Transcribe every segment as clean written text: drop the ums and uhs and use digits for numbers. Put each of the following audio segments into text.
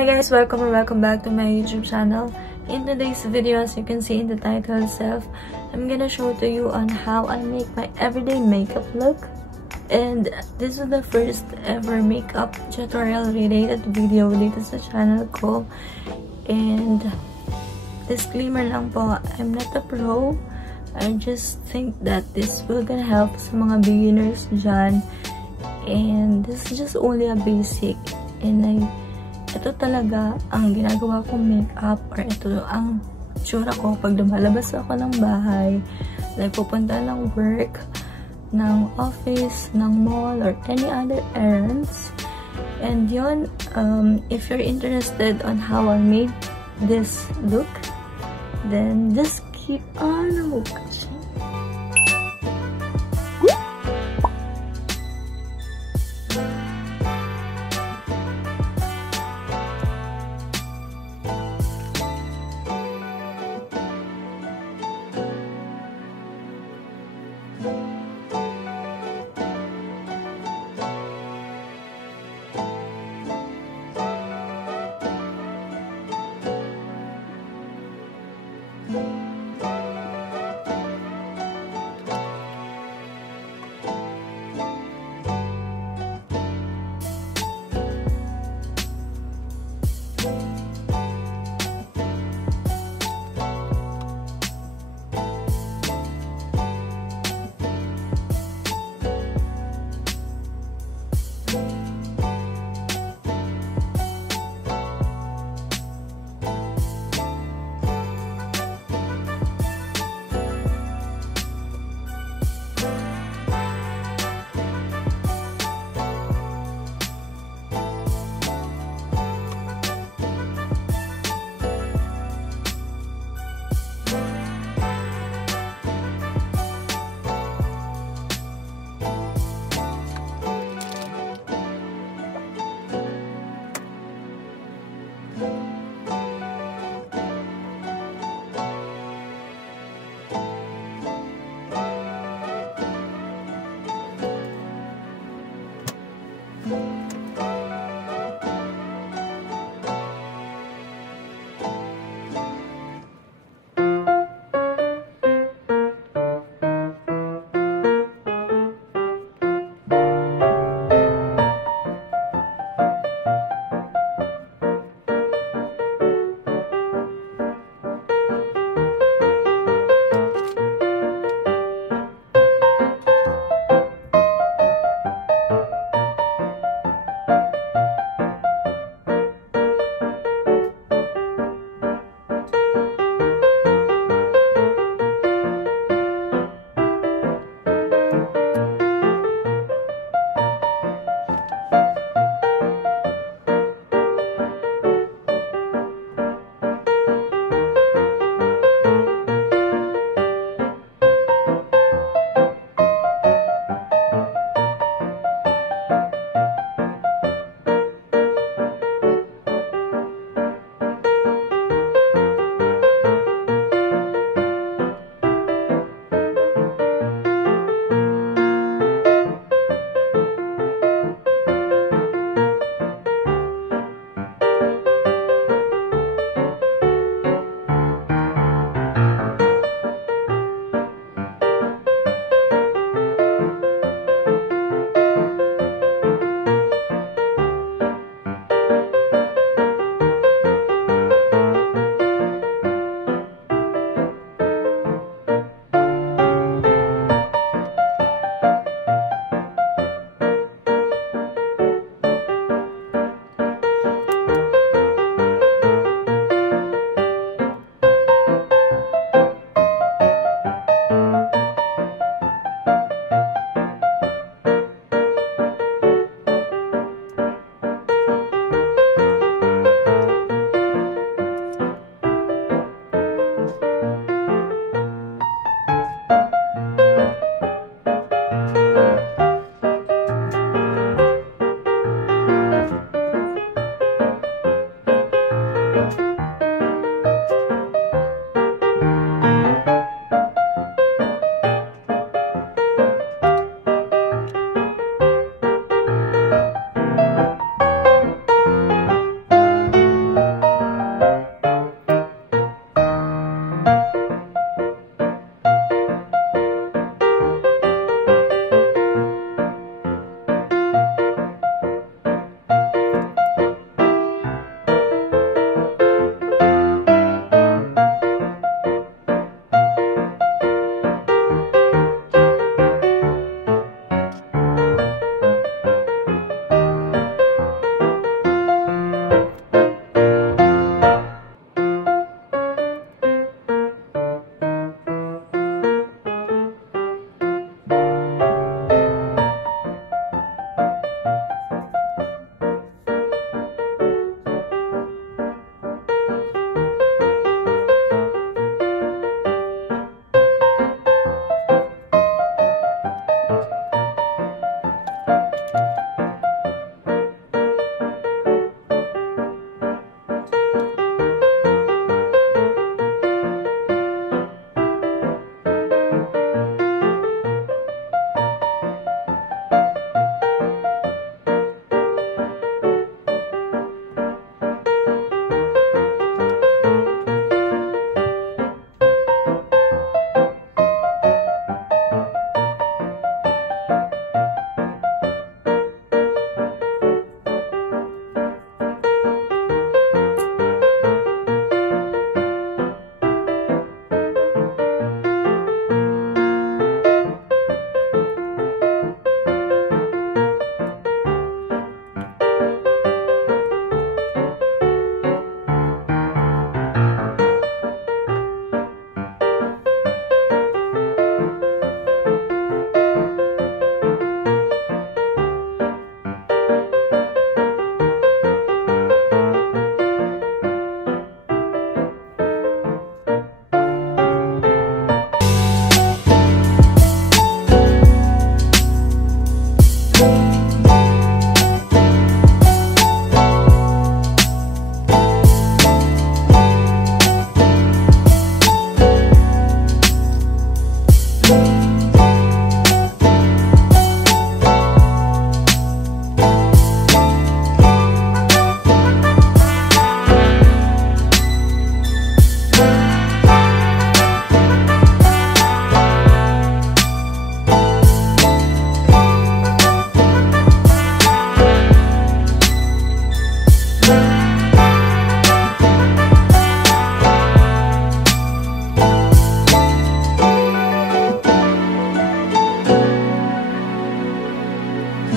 Hi guys, welcome back to my YouTube channel. In today's video, as you can see in the title itself, I'm gonna show to you on how I make my everyday makeup look. And this is the first ever makeup tutorial related video dito sa channel ko. And disclaimer lang po, I'm not a pro. I just think that this will gonna help sa mga beginners dyan. And this is just only a basic. And ito talaga ang ginagawa kong makeup, or ito ang tsura ko pag lumalabas ako ng bahay, like pupunta ng work, ng office, ng mall, or any other errands. And yun, if you're interested on how I made this look, then just keep on watching.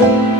bye.